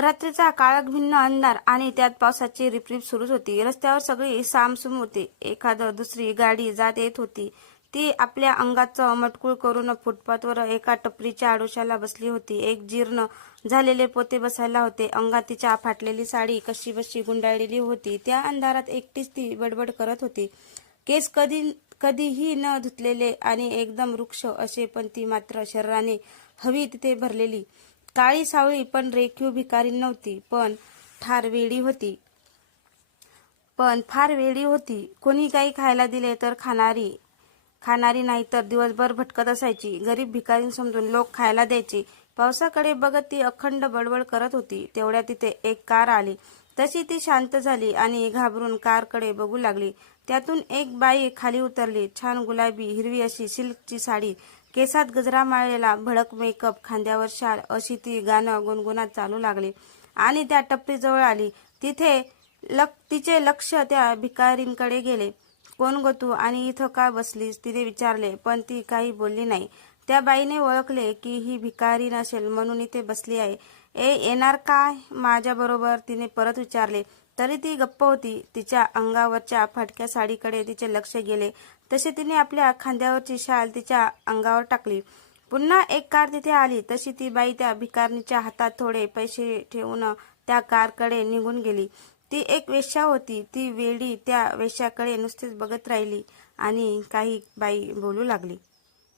रात्रीचा काळाभिन्न अंधार आणि त्यात पावसाची रिपरिप सुरूच होती. रस्त्यावर सगळी सामसूम होती. दुसरी गाडी जात येत होती. ती आपल्या अंगाचं मटकूळ करून फुटपाथवर एका टपरीच्या आडोशाला बसली होती. एक जीर्ण झालेले पोते बसायला होते. अंगात तिच्या फाटलेली साडी कशीबशी गुंडाळलेली होती. त्या अंधारात एकटीच ती बडबड करत होती. केस कधीही न धुतलेले आणि एकदम वृक्ष असे, पण ती मात्र शरीराने हवी तिथे भरलेली. काळी सावळी पण रेखीव भिकारी नव्हती, पण फार वेडी होती. कोणी काही खायला दिले तर खाणारी नाही तर दिवसभर भटकत असायची. गरीब भिकारी समजून लोक खायला द्यायचे. पावसाकडे बघत ती अखंड बडबड करत होती. तेवढ्या तिथे एक कार आली. तशी ती शांत झाली आणि घाबरून कारकडे बघू लागली. त्यातून एक बाई खाली उतरली. छान गुलाबी हिरवी अशी सिल्कची साडी, केसात गजरा माळलेला, भडक मेकअप, खांद्यावर शाल, अशी ती गाणं गुणगुणात चालू लागली आणि त्या टपरीजवळ आली. तिचे लक्ष त्या भिकारींकडे गेले. कोण गो तू आणि इथं का बसलीस, तिने विचारले. पण ती काही बोलली नाही. त्या बाईने ओळखले की ही भिकारी नसेल म्हणून इथे बसली आहे. येणार काय माझ्याबरोबर, तिने परत विचारले. तरी ती गप्प होती. तिच्या अंगावरच्या फाटक्या साडीकडे तिचे लक्ष गेले तसे तिने आपल्या खांद्यावरची शाल तिच्या अंगावर टाकली. पुन्हा एक कार तिथे आली. तशी ती बाई त्या भिकारणीच्या हातात थोडे पैसे ठेवून त्या कारकडे निघून गेली. ती एक वेश्या होती. ती वेडी त्या वेश्याकडे नुसतीच बघत राहिली आणि काही बाई बोलू लागली.